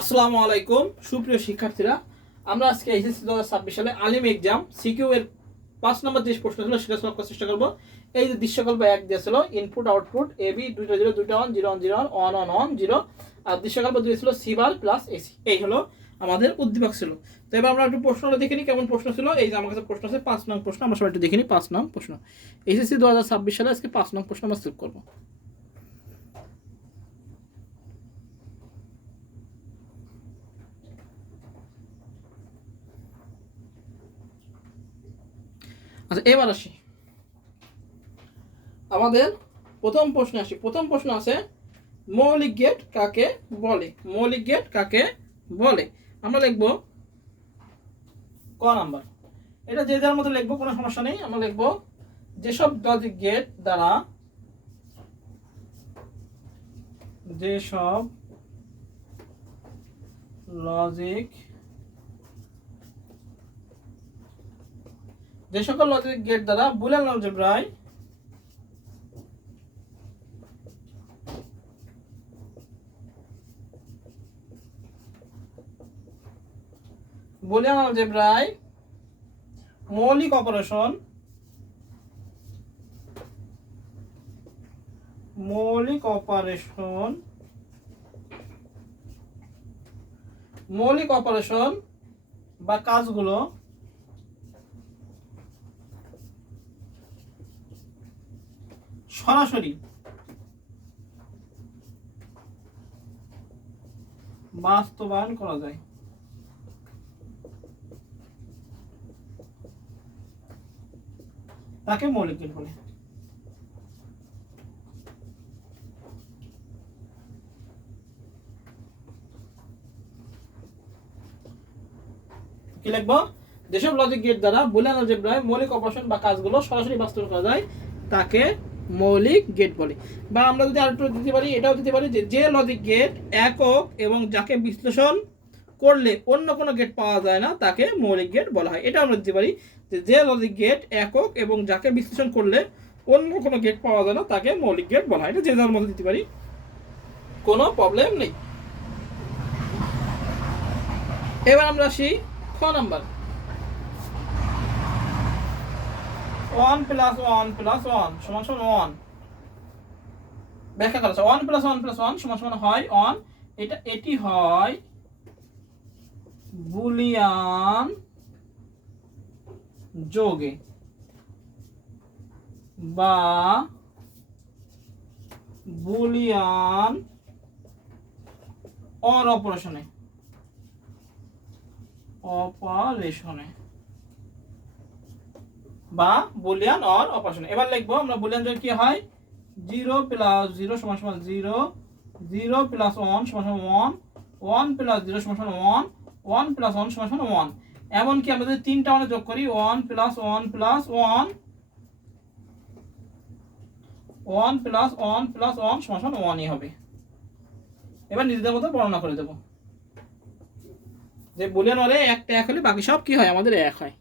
আসসালামু আলাইকুম সুপ্রিয় শিক্ষার্থীরা, আমরা আজকে এইচএসসি 2026 সালে আলিম এক্সাম সিকিউ এর 5 নম্বর যে প্রশ্ন ছিল সেটা সলভ করার চেষ্টা করব। এই যে দৃশ্যকল্প 1 দিয়েছিল ইনপুট আউটপুট এবি দুইটা 0 দুইটা 1 0 1 0 1 1 1 0 আর দৃশ্যকল্প 2 ছিল সিবাল প্লাস এসি। এই হলো আমাদের উদ্দীপক ছিল। তো এবার আমরা একটু প্রশ্নটা দেখে নিই কেমন প্রশ্ন ছিল। এই যে আমার কাছে প্রশ্ন আছে 5 নং প্রশ্ন, আমরা সবাই একটু দেখে নিই 5 নং প্রশ্ন। এইচএসসি 2026 সালে আজকে 5 নং প্রশ্ন আমরা সলভ করব। আচ্ছা এবার আসি আমাদের প্রথম প্রশ্নে আসি। প্রথম প্রশ্ন আছে মৌলিক গেট কাকে বলে। মৌলিক গেট কাকে বলে আমরা লিখব ক নাম্বার। এটা যে যার মতো লিখবো, কোনো সমস্যা নেই। আমরা লিখব যেসব লজিক গেট দ্বারা যেসব লজিক যে সকল লজিক গেট দ্বারা বুলিয়ান অলজেব্রায় বুলিয়ান অলজেব্রায় মৌলিক অপারেশন বা কাজগুলো সরাসরি বাস্তবায়ন করা যায়। তাকে মৌলিক গেট বলে। কি লিখবো? যেসব লজিক গেট দ্বারা বুলিয়ান অলজেব্রায় মৌলিক অপারেশন বা কাজগুলো সরাসরি বাস্তবায়ন করা যায় তাকে মৌলিক গেট বলে। বা আমরা যদি আরেকটু দিতে পারি, এটাও দিতে পারি যে লজিক গেট একক এবং যাকে বিশ্লেষণ করলে অন্য কোনো গেট পাওয়া যায় না তাকে মৌলিক গেট বলা হয়। এটা আমরা দিতে পারি যে লজিক গেট একক এবং যাকে বিশ্লেষণ করলে অন্য কোনো গেট পাওয়া যায় না তাকে মৌলিক গেট বলা হয়। এটা যে যার মধ্যে দিতে পারি, কোনো প্রবলেম নেই। এবার আমরা আসি খ নাম্বার। 1 + 1 + 1 = 1 ব্যাখ্যা করা আছে। 1 + 1 + 1 = হয় 1। এটি হয় বুলিয়ান যোগে বা বুলিয়ান অর অপারেশনে বা বুলিয়ান অর অপারেশনে। এবার লিখবো আমরা বুলিয়ান যোগ কি হয় 0 + 0 = 0 0 + 1 = 1 1 + 0 = 1 1 + 1 = 1। এমনকি আমরা যদি তিনটা মানে যোগ করি 1 + 1 + 1 1 + 1 + 1 = 1ই হবে। এবার নিজেদের মতো বর্ণনা করে দেব যে বুলিয়ান অরে একটা এক হলে বাকি সব কি হয় আমাদের এক হয়।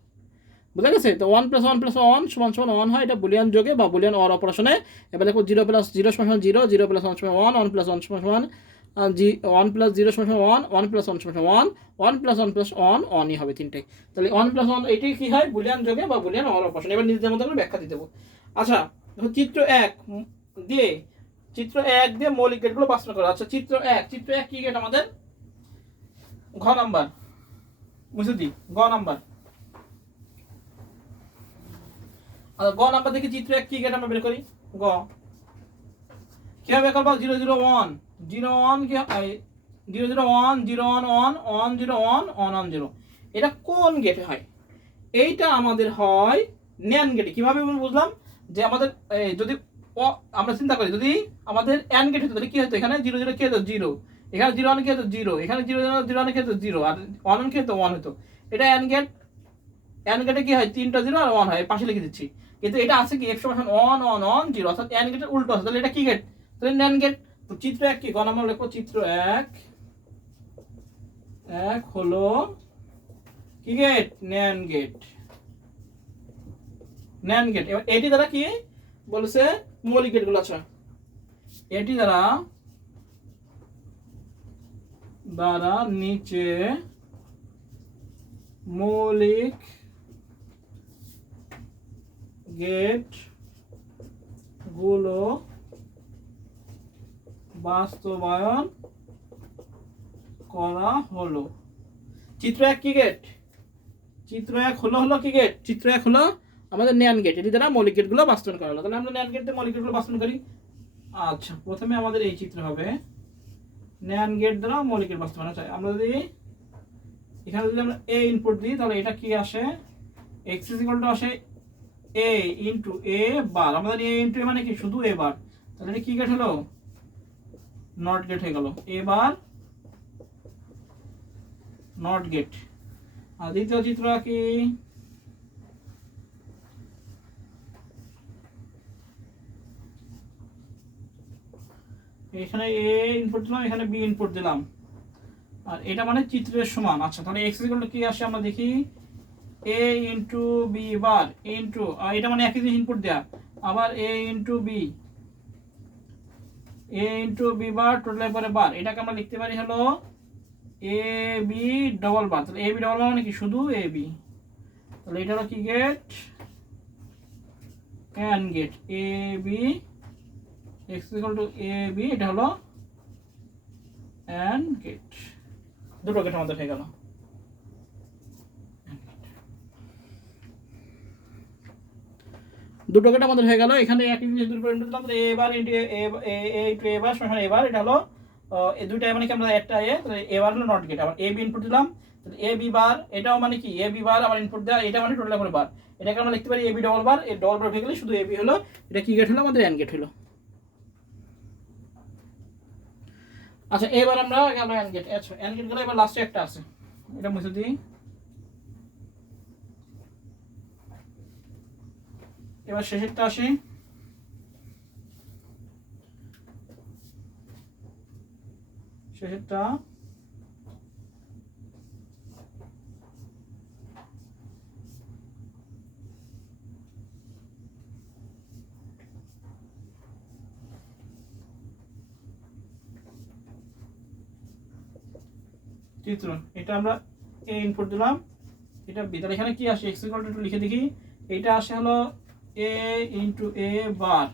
বুঝা গেছে? তো 1 + 1 + 1 = 1 হয়, এটা বুলিয়ান যোগে বা বুলিয়ান অর অপারেশনে। এবার দেখো 0 + 0 = 0 0 + 1 = 1 1 + 1 = 1 1 + 0 = 1 1 + 1 = 1 1 + 1 + 1 1ই হবে তিনটাই। তাহলে 1 + 1 এটাই কি হয় বুলিয়ান যোগে বা বুলিয়ান অর অপারেশন। এবার নিজেদের মতো করে ব্যাখ্যা দিতে দেবো। আচ্ছা দেখো চিত্র 1 দিয়ে মৌলিক গেটগুলো বাস্তবায়ন করা। আচ্ছা চিত্র 1 কি গেট আমাদের? ঘ নাম্বার বুঝে দিই, গ নাম্বার। গ নাম্বার দেখি চিত্র 1 কি গেট আমরা বের করি। গ কিভাবে বের করব? 0 0 1 0 1 কি 0 0 1 0 1 1 1 0 1 1 1 0। এটা কোন গেটে হয়? এইটা আমাদের হয় ন্যান গেটে। কিভাবে বুঝলাম? যে আমাদের যদি আমরা চিন্তা করি যদি আমাদের এন গেট হতো তাহলে কি হতো? এখানে 0 0 কি হতো 0, এখানে 0 1 কি হতো 0, এখানে 0 0 1 কি হতো 0 আর 1 1 কি হতো 1 হতো। এটা এন গেট। এন গেটে কি হয় 3টা 0 আর 1 হয়, পাশে লিখে দিচ্ছি। কিন্তু এটা আছে কি f = 1 1 1 0, অর্থাৎ এন গেটের উল্টো আছে। তাহলে এটা কি গেট? তাহলে ন্যান গেট। তো চিত্র 1 কি? গ নাম্বার লিখো চিত্র 1 হলো কি gate? NAND gate. NAND gate. এবার এটি দ্বারা কি বলেছে? মৌলিক গেটগুলো। আচ্ছা এটি দ্বারা দ্বারা নিচে মৌলিক গেট গুলো বাস্তবায়ন করা হলো। চিত্র এক কি গেট? চিত্র এক হলো কি গেট? চিত্র এক হলো আমাদের ন্যান্ড গেট, এটি দ্বারা মৌলিক গেটগুলো বাস্তবায়ন করা হলো। তাহলে আমরা ন্যান্ড গেট দিয়ে মৌলিক গেটগুলো বাস্তবায়ন করি। আচ্ছা, প্রথমে আমাদের এই চিত্র হবে ন্যান্ড গেট দ্বারা মৌলিক গেট বাস্তবায়ন। আচ্ছা, আমরা যদি এখানে যদি আমরা এ ইনপুট দিই তাহলে এটা কি আসে? এক্স ইজ ইকুয়াল টু আসে এ ইন্টু এ বার। আমাদের এ ইন্টু এ মানে কি? শুধু এ বার। তাহলে এটা কি গেট হলো? নট গেট হয়ে গেল। এ বার নট গেট। আর দ্বিতীয় চিত্র কি? এখানে এ ইনপুট দিলাম, এখানে বি ইনপুট দিলাম, আর এটা মানে চিত্রের সমান। আচ্ছা, তাহলে এক্স ইকুয়াল টু কি আসে আমরা দেখি, এ ইন্টু বি বার ইন্টু, আর এটা মানে একই জিনিস ইনপুট দেয়া, আবার এ ইন্টু বি, এ ইন্টু বি বার টোটাল পরে বার। এটাকে আমরা লিখতে পারি হলো এ বি ডবল বার। তাহলে এ বি ডবল বার মানে কি? শুধু এ বি। তাহলে এটা হলো কি gate? AND gate. A B X equal to A B, এটা হলো অ্যান্ড গেট। দুটো গেট আমাদের হয়ে গেল। দুটো গেট আমাদের হয়ে গেল। এখানে একই জিনিস দুটো ইনপুট দিলাম, এ বার ইনটু এ ইনটু এ বার সমান এ বার। এটা হলো এই দুইটা মানে কি? আমরা একটা এ, তাহলে এ বার হলো নট গেট। আবার এ বি ইনপুট দিলাম, তাহলে এ বি বার, এটাও মানে কি? এ বি বার আবার ইনপুট দেওয়া, এটা মানে টোটাল করে বার। এটাকে আমরা লিখতে পারি এ বি ডবল বার। এই ডবল বার হয়ে গেলে শুধু এ বি হলো। এটা কি গেট হলো? আমাদের অ্যান্ড গেট হলো। আচ্ছা, এবার আমরা গেল অ্যান্ড গেট। আচ্ছা, অ্যান্ড গেট গেলে এবার লাস্টে একটা আছে, এটা মুছে দিই। এবার শেষেরটা আসি। শেষেরটা চিত্র, এটা আমরা এ ইনপুট দিলাম, এটা বি। তাহলে এখানে কি আসে? এক্স ইকুয়াল টু লিখে দেখি। এটা আসে হলো এ ইন্টু এ বার।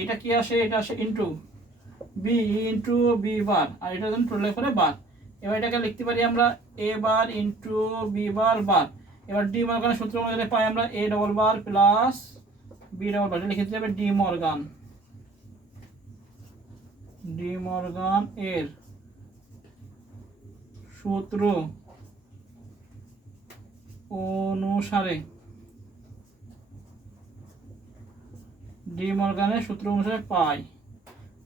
এটা কি আসে? এটা আসে into B into B bar, আর এটা যেন টোটাল করে বার। এবার এটাকে লিখতে পারি আমরা এ বার ইন্টু বি বার বার। এবার ডি মর্গানের সূত্র অনুযায়ী পাই আমরা A double bar plus B double bar. লিখে দিতে হবে ডি মর্গান। ডি মর্গান এর সূত্র অনুসারে, ডি মর্গানের সূত্র অনুসারে পাই।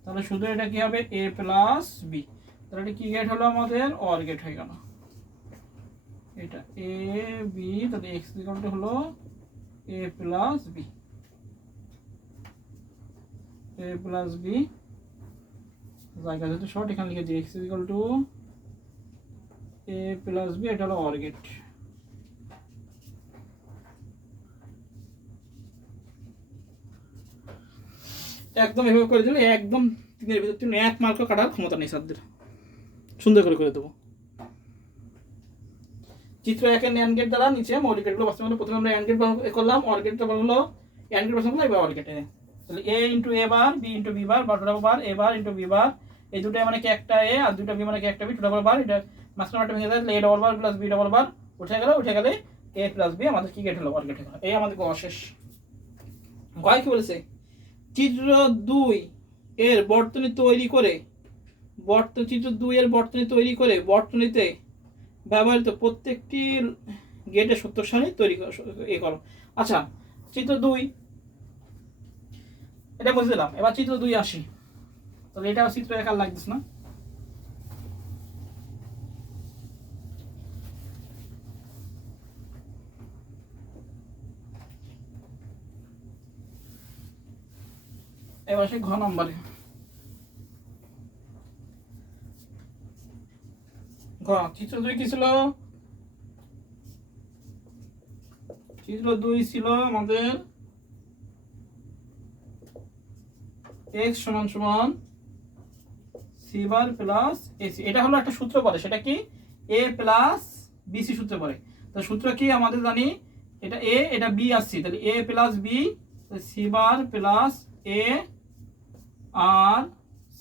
তাহলে শুধু এটা কি হবে? A plus B. তাহলে এটা কি গেট হলো? আমাদের অর গেট হয়ে গেল। এটা এ বি, তাহলে এক্স ইকুয়াল টু হলো A plus B. A plus B জায়গা যেহেতু শর্ট, এখানে লিখে দিই X equal to A plus B. এটা হলো অর গেট। একদম এভাবে করে দিলে একদম 3 এর ভিতর 3 এক মার্কও কাটার ক্ষমতা নেই স্যারদের। সুন্দর করে দেবো। চিত্র একের ন্যান্ড গেট দ্বারা নিচে মৌলিক গেটগুলো বাস্তবায়ন। প্রথমে আমরা অ্যান্ড গেট করলাম, অর গেটটা হলো অ্যান্ড গেট বাস্তবায়ন করলাম, এবার অর গেটে। তাহলে A into A bar B into B bar total bar, A bar into B bar. এই দুটো মানে কি? একটা এ আর দুটো বি মানে কি? একটা বি টোটাল বার। এটা মাঝখানে একটা ভেঙে যায়, তাহলে A double bar plus B double bar উঠে গেলে এ প্লাস বি আমাদের কি গেট হলো? অর গেট হলো। এই আমাদের শেষ। গয় কি বলেছে? চিত্র 2 এর বর্তনী তৈরি করে, চিত্র 2 এর বর্তনী তৈরি করে বর্তনীতে ব্যবহৃত প্রত্যেকটি গেটের সত্য সারি তৈরি করো। আচ্ছা, চিত্র 2 এটা বুঝে দিলাম। এবার চিত্র 2 আসি। তাহলে এটা চিত্র 1 আর লাগতেছে না। এবার আসি ঘ নম্বরে। চিত্র 2 কি ছিল? চিত্র 2 ছিল আমাদের x সমান সমান সি বার প্লাস এসি, এটা হলো একটা সূত্র পড়ে, সেটা কি এ প্লাস বিসি সূত্র পড়ে। তো সূত্র কি আমাদের জানি, এটা এ এটা বি আর সি, তাহলে A plus B C bar plus A আর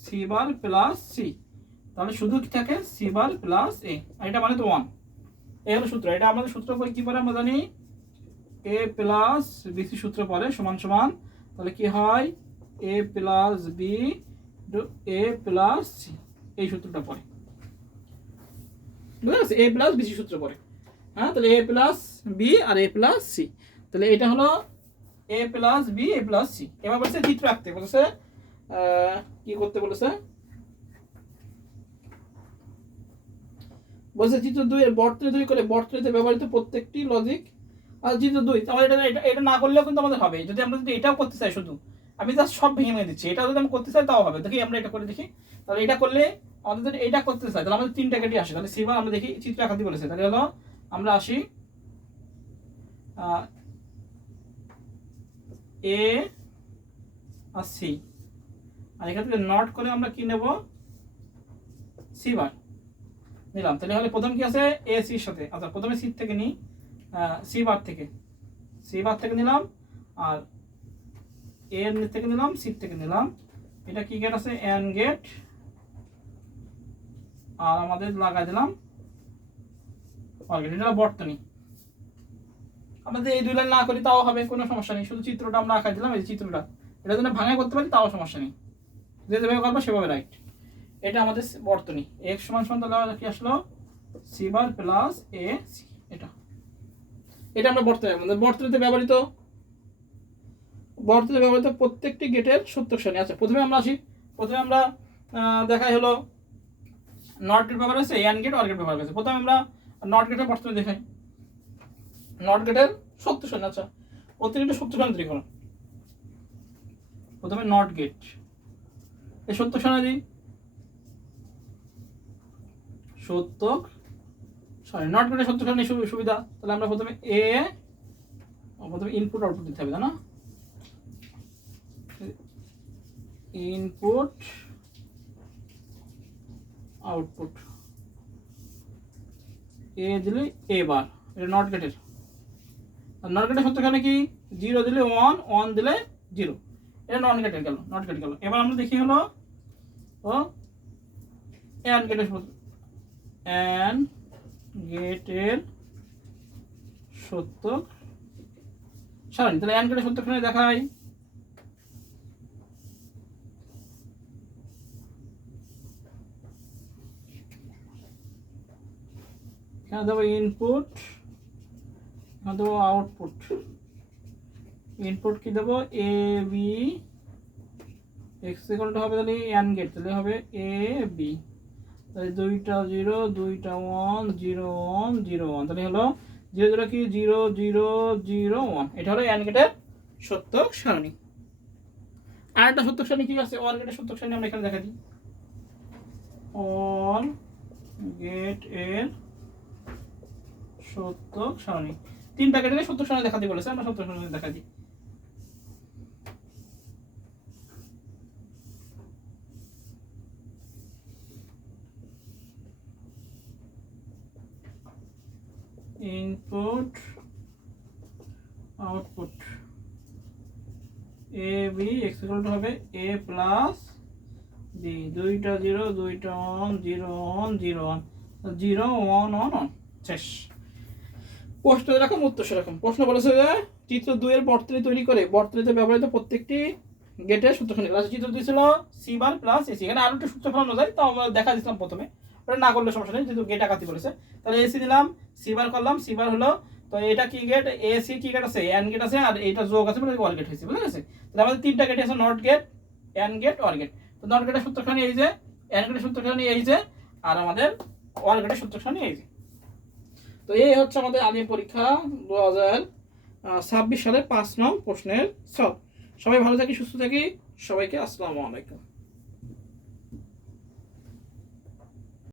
সি বার প্লাস সি, তাহলে শুধু কি থাকে সি বার প্লাস এ, এটা মানে তো 1। এই হলো সূত্র। এটা আমাদের সূত্র কি পড়ে আমরা জানি এ প্লাস বিসি সূত্র পড়ে সমান সমান, তাহলে কি হয় এ plus B A plus C, এই সূত্রটা পড়ে, বুঝতে পারছি? এ প্লাস বিসি সূত্র পড়ে। হ্যাঁ, তাহলে A plus B R A plus C, তাহলে এটা হলো A plus B A plus C. এবার বলছে চিত্র আঁকতে বলেছে, কি করতে বলেছে, বলছে চিত্র 2 এর বর্তনী তৈরি করে বর্তনীতে ব্যবহৃত প্রত্যেকটি লজিক, আর চিত্র 2 আমাদের এটা না করলেও কিন্তু আমাদের হবে, যদি আমরা যদি এটাও করতে চাই, শুধু আমি জাস্ট সব ভেঙে দিচ্ছি, এটা যদি আমি করতে চাই তাও হবে। দেখি আমরা এটা করে দেখি, তাহলে এটা করলে আমাদের যদি এটা করতে চাই তাহলে আমাদের 3টা কেটে আসে, তাহলে সিবার আমরা দেখি চিত্র আঁকাতে বলেছে, তাহলে হলো আমরা আসি এ আর সি, আর এখান থেকে নট করে আমরা কি নেব সি বার নিলাম, তাহলে হলে প্রথম কি আছে এ সির সাথে, আচ্ছা প্রথমে সি থেকে নিই, সি বার থেকে নিলাম, আর এর থেকে নিলাম, সি থেকে নিলাম, এটা কি গেট আছে এন গেট, আর আমাদের লাগাই দিলাম অর্গেট, এটা বর্তনী। আমাদের এই 2 লাইন না করি তাও হবে, কোনো সমস্যা নেই, শুধু চিত্রটা আমরা আঁকাই দিলাম, এই চিত্রটা এটা যদি ভাঙা করতে পারি তাও সমস্যা নেই, যেভাবে করবো সেভাবে রাইট। এটা আমাদের বর্তনী, x সমান সমান তাহলে কি আসলো C bar plus A C, এটা আমরা বর্তনীতে ব্যবহৃত প্রত্যেকটি গেটের সূত্র শ্রেণী। আচ্ছা প্রথমে আমরা আসি, প্রথমে আমরা দেখাই হলো নট গেট ব্যবহার হয়েছে, এন্ড গেট অর গেট ব্যবহার হয়েছে। প্রথমে আমরা নট গেটের বর্তনী দেখাই, নট গেটের সূত্র শ্রেণী। আচ্ছা প্রত্যেকটা সূত্র শ্রেণী তৈরি করো, প্রথমে নট গেট এই সূত্র শ্রেণী দিই, নট গেটের সূত্র শ্রেণী সুবিধা, তাহলে আমরা প্রথমে ইনপুট আউটপুট দিতে হবে, তাই না? ইনপুট আউটপুট এ দিলে এ বার, এটা নট গেটের। আর নট গেটের সূত্রখানে কি 0 দিলে 1 1 দিলে 0, এটা নট গেট গেল। এবার আমরা দেখি হলো ও এন্ড গেটের সূত্র সারণী, তাহলে এন্ড গেটের সূত্রখানে দেখাই, এখানে দেবো ইনপুট, এখানে দেবো আউটপুট। ইনপুট কি দেবো এ বি, এক্স ইকুয়ালটা হবে তাহলে এন্ড গেট, তাহলে হবে এ বি, তাহলে 2টা 0 2টা 1 0 1 0 1, তাহলে হলো 0 0 কি 0 0 0 1, এটা হলো এন্ড গেটের সূত্র সারণী। আরেকটা সূত্র সারণী কি আছে অর গেটের সূত্র সারণী, আমরা এখানে দেখা দিই অর গেট এর সূত্র সারণী, 3টা গেটের সূত্র সারণী দেখাতে বলেছে, আমরা সূত্র সারণী দেখা দিই। Input output A B X equal to হবে এ প্লাস বি, 2টা 0 2টা 1 0 1 0 1 0 1 1 1 শেষ। প্রশ্ন এরকম উত্তর সেরকম। প্রশ্ন বলেছে যে চিত্র 2 এর বর্তনী তৈরি করে বর্তনীতে ব্যবহৃত প্রত্যেকটি গেটের সূত্র শ্রেণী। চিত্র 2 ছিল সি বার প্লাস এসি, এখানে আরো একটা সূত্র ফেলানো যায়, তাও আমরা দেখা দিচ্ছিলাম প্রথমে, ওটা না করলে সমস্যা নেই, যেহেতু গেট আঁকাতে বলেছে। তাহলে এসি দিলাম, সি বার করলাম, সি বার হলো, তো এটা কি গেট এসি কি গেট আছে এন্ড গেট আছে, আর এটা যোগ আছে মানে অর গেট হয়েছে, বুঝা গেছে? তাহলে আমাদের 3টা গেট আছে, NOT gate AND gate OR gate. তো নট গেটের সূত্রখানি এই যে, এন্ড গেটের সূত্রখানি এই যে, আর আমাদের অর গেটের সূত্রখানি এই যে। তো এই হচ্ছে আমাদের আলিম পরীক্ষা 2026 সালের 5 নং প্রশ্নের সলভ। সবাই ভালো থাকি, সুস্থ থাকি, সবাইকে আসসালামু আলাইকুম।